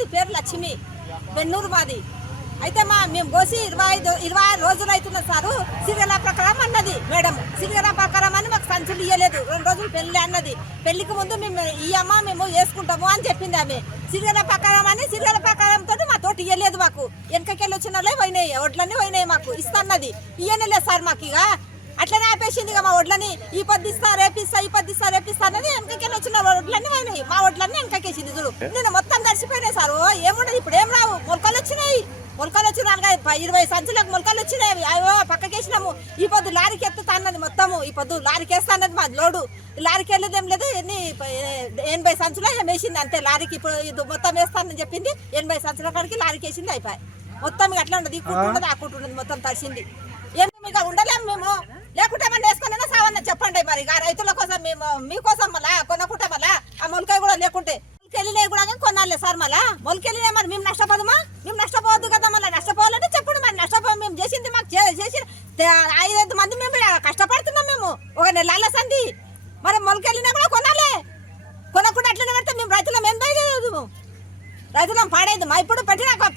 మాది పేరు లక్ష్మి, బెన్నూరు మాది. అయితే మేము కోసి 26 రోజులు అవుతున్నది సారు. సిరిగల ప్రకారం అన్నది మేడం, సిరిగల ప్రకారం అని మాకు సంచులు ఇవ్వలేదు. 2 రోజులు పెళ్లి అన్నది. పెళ్లికి ముందు మేము ఇయ్యమ్మా మేము వేసుకుంటాము అని చెప్పింది ఆమె. సిరిగల ప్రకారం అని సిరిగల ప్రకారంతో మా తోటి ఇవ్వలేదు. మాకు వెనకకెళ్ళి వచ్చిన వాళ్ళే పోయినాయి, ఒడ్లన్నీ పోయినాయి. మాకు ఇస్తాన్నది ఇయ్యలేదు సార్. మాకు ఇక అట్లనే ఆపేసింది. ఇక మా ఒడ్లని ఈ పొద్దుస్తా రేపిస్తా, ఈ పొద్దుస్తా రేపిస్తా అన్నది. వెనకకెళ్ళి వచ్చిన ఒడ్లన్నీ పోయినాయి. మా ఒడ్లన్నీ వెనకకేసింది. చూడు నేను మొత్తం తడిసిపోయినాయి సార్. ఏముండదు ఇప్పుడు, ఏం రావు. మొలకలు వచ్చినాయి, మొలకలు వచ్చి 20 సంచులకు మొలకలు వచ్చినాయి. అయ్యో పక్కకేసినాము. ఈ పొద్దు లారీకి ఎత్తుతా అన్నది మొత్తము. ఈ పొద్దు లారీకి వేస్తా అన్నది. మా లోడు లారీకి వెళ్ళేదేం లేదు. 80 సంచులు వేసింది అంతే లారీకి. ఇప్పుడు ఇది మొత్తం వేస్తానని చెప్పింది. 80 సంచుల కాడికి లారీకి వేసింది. అయిపోయి మొత్తం ఇక అట్లా ఉండదు. ఈ కూటుండదు, ఆ కూటుండదు, మొత్తం తడిసింది. ఏం ఇక ఉండలేము మేము. లేకుంటే మనం వేసుకున్నా సావన్నా చెప్పండి. మరి ఆ రైతుల కోసం మేము మీకోసం మళ్ళా కొనకుంటే మళ్ళా ఆ మొలకాయ కూడా లేకుంటే మొలకెళ్ళినవి కూడా కొనాలి సార్. మళ్ళా మొలకెళ్ళినా మరి మేము నష్టపోదమా? మేము నష్టపోవద్దు కదా. మళ్ళీ నష్టపోవాలంటే చెప్పండి. మరి నష్టపో మేము చేసింది మాకు చేసి 5 మంది మేము కష్టపడుతున్నాం. మేము ఒక నెలల సంది మరి మొలకెళ్ళినా కూడా కొనాలి. కొనకుండా అట్లనే పెడితే మేము రైతులం ఏం బయలేదు, రైతులం పాడేది. మా ఇప్పుడు పెట్టినాక